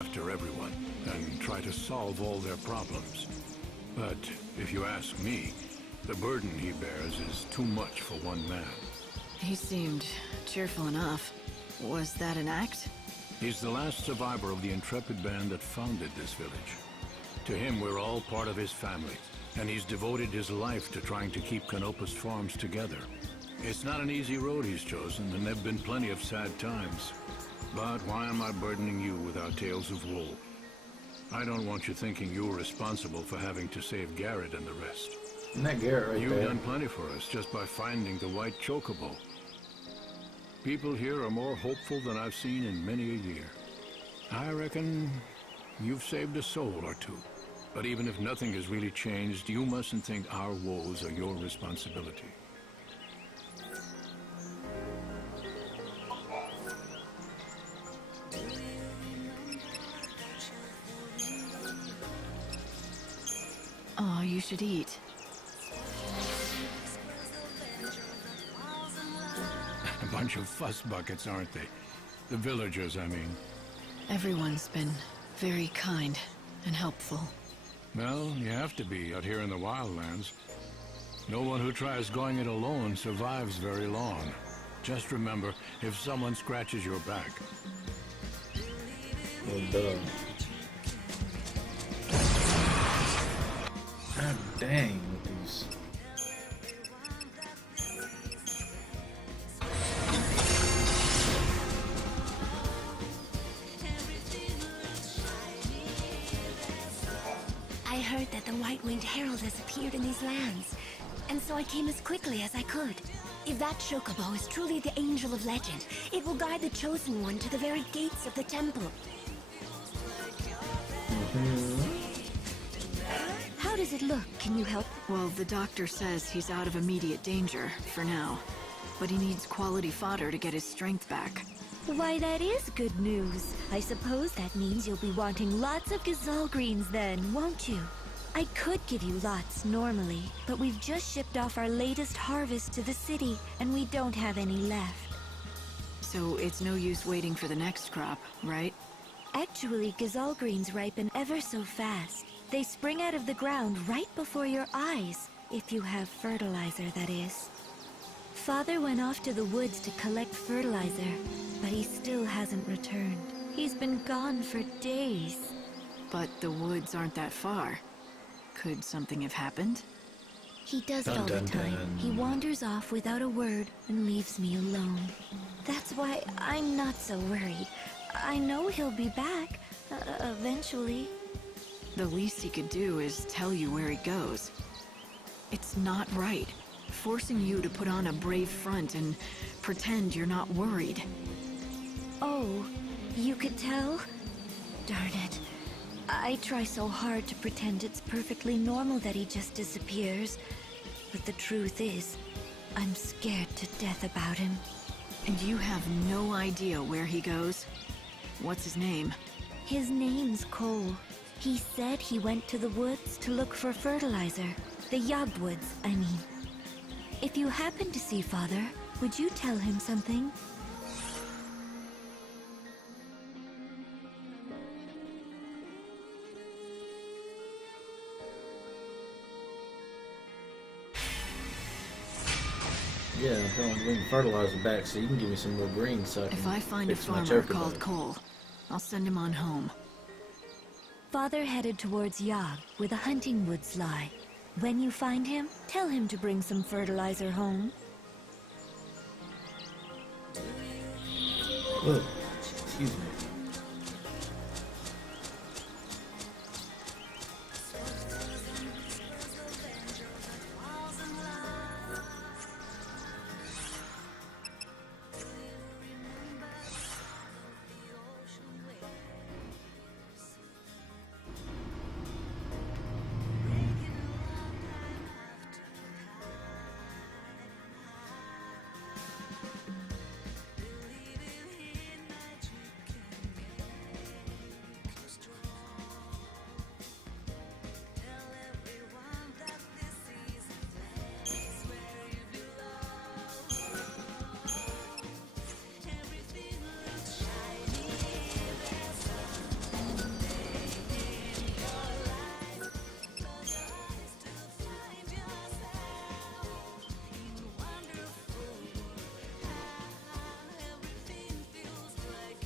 after everyone and try to solve all their problems. But if you ask me, the burden he bears is too much for one man. He seemed cheerful enough. Was that an act? He's the last survivor of the intrepid band that founded this village. To him, we're all part of his family, and he's devoted his life to trying to keep Canopus Farms together. It's not an easy road he's chosen, and there've been plenty of sad times. But why am I burdening you with our tales of woe? I don't want you thinking you're responsible for having to save Garrett and the rest. Isn't that Garrett right You've there? done plenty for us just by finding the white chocobo. People here are more hopeful than I've seen in many a year. I reckon you've saved a soul or two. But even if nothing has really changed, you mustn't think our woes are your responsibility. Oh, you should eat. A bunch of fuss buckets, aren't they? The villagers, I mean. Everyone's been very kind and helpful. Well, you have to be out here in the wildlands. No one who tries going it alone survives very long. Just remember, if someone scratches your back. Oh, duh. God dang with these. I heard that the White-Winged Herald has appeared in these lands, and so I came as quickly as I could. If that chocobo is truly the Angel of Legend, it will guide the Chosen One to the very gates of the temple. How does it look? Can you help? Well, the doctor says he's out of immediate danger, for now. But he needs quality fodder to get his strength back. Why, that is good news. I suppose that means you'll be wanting lots of gazelle greens then, won't you? I could give you lots normally, but we've just shipped off our latest harvest to the city, and we don't have any left. So it's no use waiting for the next crop, right? Actually, gazelle greens ripen ever so fast. They spring out of the ground right before your eyes, if you have fertilizer, that is. Father went off to the woods to collect fertilizer, but he still hasn't returned. He's been gone for days. But the woods aren't that far. Could something have happened? He does it Dun, all the dun, time. dun. He wanders off without a word and leaves me alone. That's why I'm not so worried. I know he'll be back, eventually. The least he could do is tell you where he goes. It's not right. Forcing you to put on a brave front and pretend you're not worried. Oh, you could tell? Darn it. I try so hard to pretend it's perfectly normal that he just disappears. But the truth is, I'm scared to death about him. And you have no idea where he goes? What's his name? His name's Cole. He said he went to the woods to look for fertilizer. The Yogwoods, I mean. If you happen to see Father, would you tell him something? Yeah, I'm telling you, bring fertilizer back so you can give me some more greens so I can If I find a fix my farmer chocobo. called Cole, I'll send him on home. Father headed towards Yog, where the hunting woods lie. When you find him, tell him to bring some fertilizer home. Look, excuse me.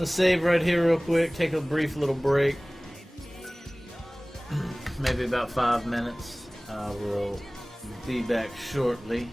Let's save right here real quick. Take a brief little break. Maybe about 5 minutes. I will be back shortly.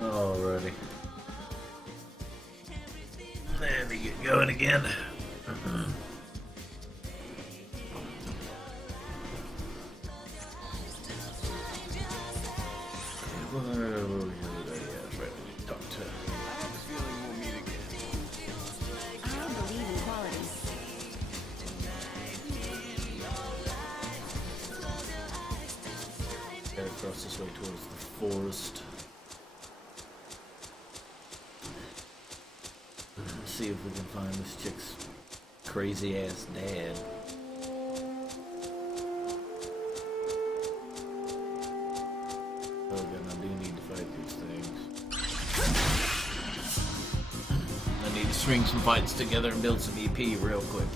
Alrighty. Let me get going again. Talk to. I believe in quality. Head across this way towards the forest. See if we can find this chick's crazy ass dad. Oh, then I do need to fight these things. I need to string some fights together and build some EP real quick.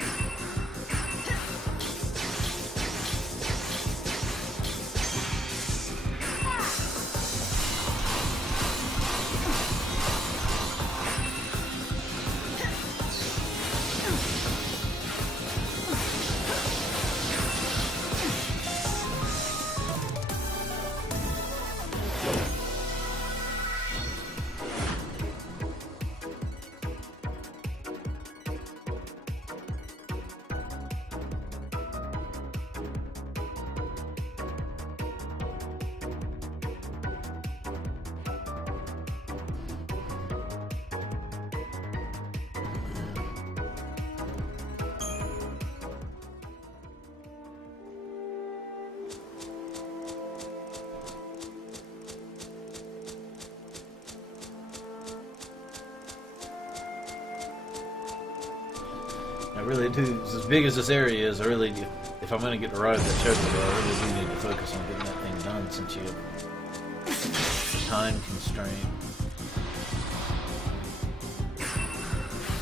I really do, as big as this area is, I really do, if I'm going to get to ride that choker, I really do need to focus on getting that thing done since you have time constraint.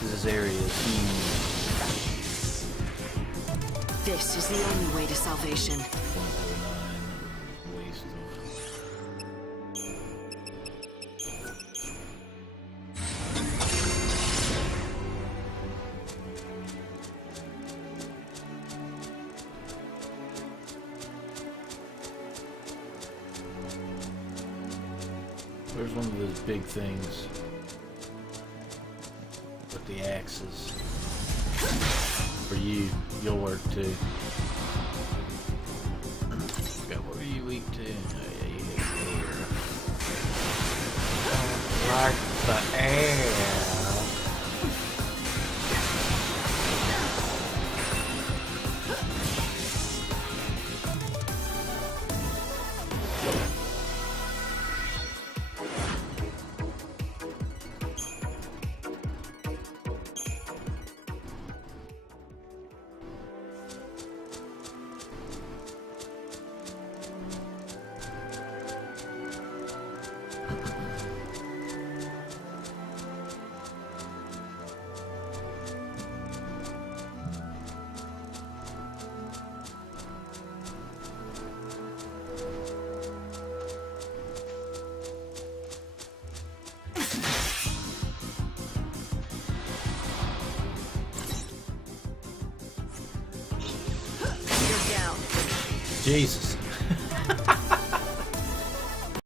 This area is huge. This is the only way to salvation. 109 waste of... Where's one of those big things with the axes? For you, you'll work too. Forgot what were you weak to? Oh yeah, you hate air. Like the air. Jesus.